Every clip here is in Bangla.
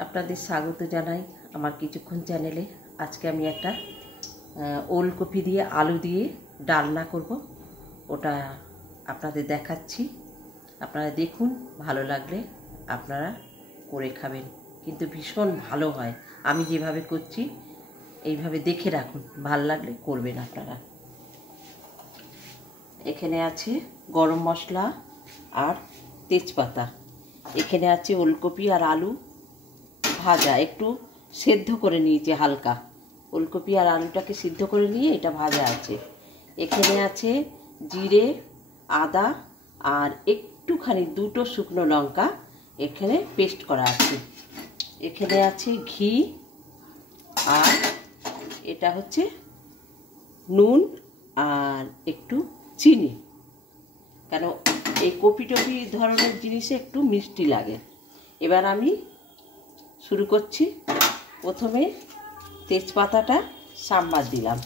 আপনাদের স্বাগত জানাই আমার কিছুক্ষণ চ্যানেলে। আজকে আমি একটা ওলকপি দিয়ে আলু দিয়ে ডালনা করব, ওটা আপনাদের দেখাচ্ছি। আপনারা দেখুন, ভালো লাগলে আপনারা করে খাবেন, কিন্তু ভীষণ ভালো হয়। আমি যেভাবে করছি এইভাবে দেখে রাখুন, ভালো লাগলে করবেন আপনারা। এখানে আছে গরম মশলা আর তেজপাতা, এখানে আছে ওলকপি আর আলু ভাজা, একটু সেদ্ধ করে নিয়েছি হালকা। ওলকপি আর আলুটাকে সিদ্ধ করে নিয়ে এটা ভাজা আছে। এখানে আছে জিরে, আদা আর একটুখানি দুটো শুকনো লঙ্কা এখানে পেস্ট করা আছে। এখানে আছে ঘি আর এটা হচ্ছে নুন আর একটু চিনি, কেন এই কপি টপি ধরনের জিনিসে একটু মিষ্টি লাগে। এবার আমি শুরু করছি। প্রথমে তেজপাতাটা সাম্বার দিলাম,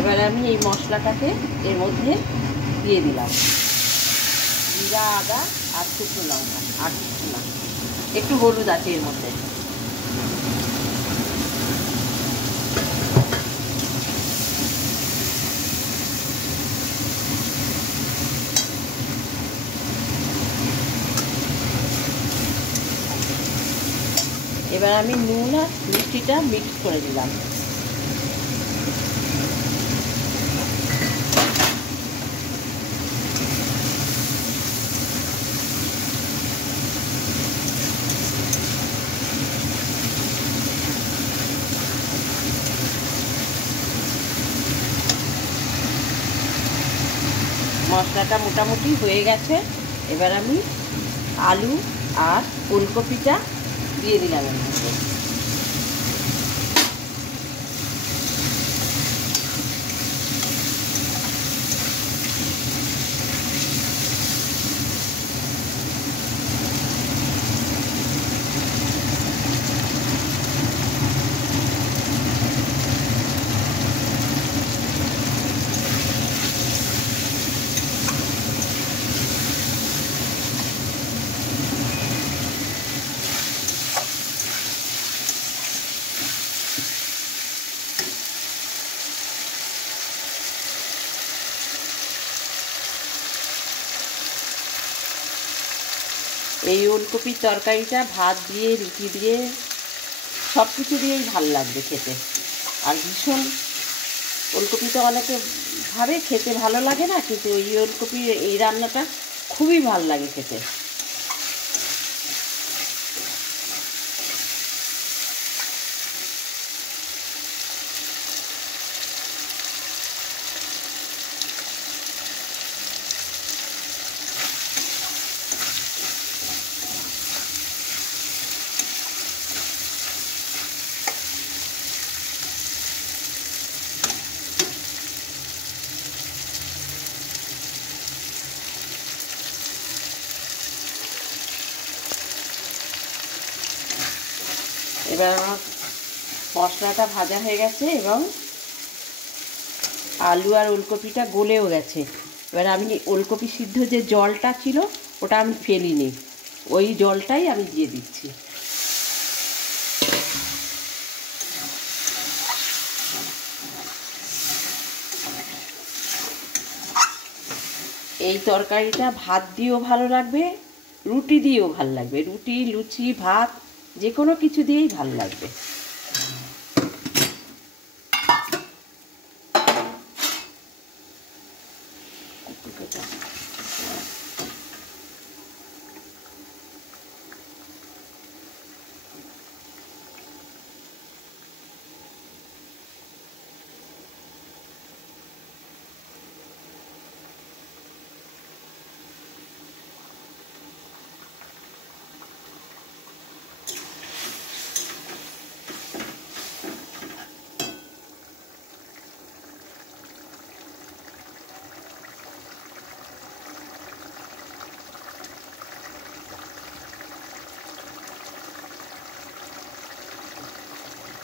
এবার আমি এই মশলাটাকে এর মধ্যে দিয়ে দিলাম। জিরা, আদা আর শুকনো লঙ্কা আর কিছু না, একটু হলুদ আছে এর মধ্যে। এবার আমি নুন আর মিষ্টিটা মিক্স করে দিলাম। মশলাটা মোটামুটি হয়ে গেছে। এবার আমি আলু আর ওলকপিটা দিয়ে দিলাম এর মধ্যে। এই ওলকপির তরকারিটা ভাত দিয়ে, রুটি দিয়ে, সব কিছু দিয়েই ভালো লাগবে খেতে। আর ভীষণ, ওলকপি তো অনেকে ভাবে খেতে ভালো লাগে না, কিন্তু এই ওলকপির এই রান্নাটা খুবই ভালো লাগে খেতে। এবার আমার মশলাটা ভাজা হয়ে গেছে এবং আলু আর ওলকপিটা গলেও গেছে। এবার আমি ওলকপি সিদ্ধ যে জলটা ছিল ওটা আমি ফেলিনি, ওই জলটাই আমি দিয়ে দিচ্ছি। এই তরকারিটা ভাত দিয়েও ভালো লাগবে, রুটি দিয়েও ভালো লাগবে। রুটি, লুচি, ভাত যে কোনো কিছু দিয়েই ভালো লাগবে।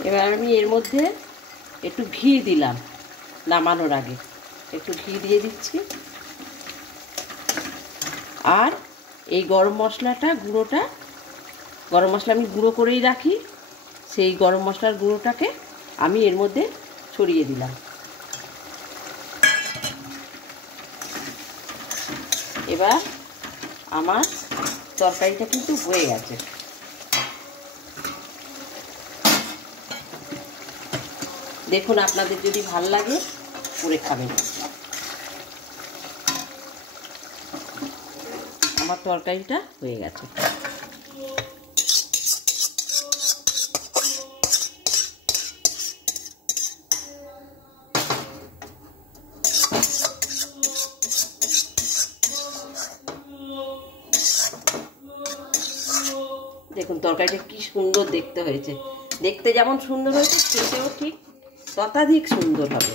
এবার আমি এর মধ্যে একটু ঘি দিলাম, নামানোর আগে একটু ঘি দিয়ে দিচ্ছি। আর এই গরম মশলাটা গুঁড়োটা, গরম মশলা আমি গুঁড়ো করেই রাখি, সেই গরম মশলার গুঁড়োটাকে আমি এর মধ্যে ছড়িয়ে দিলাম। এবার আমার তরকারিটা কিন্তু হয়ে গেছে। দেখুন, আপনাদের যদি ভালো লাগে করে খাবেন। আমার তরকারিটা হয়ে গেছে। দেখুন তরকারিটা কি সুন্দর দেখতে হয়েছে। দেখতে যেমন সুন্দর হয়েছে, খেতেও ঠিক ততাধিক সুন্দর হবে।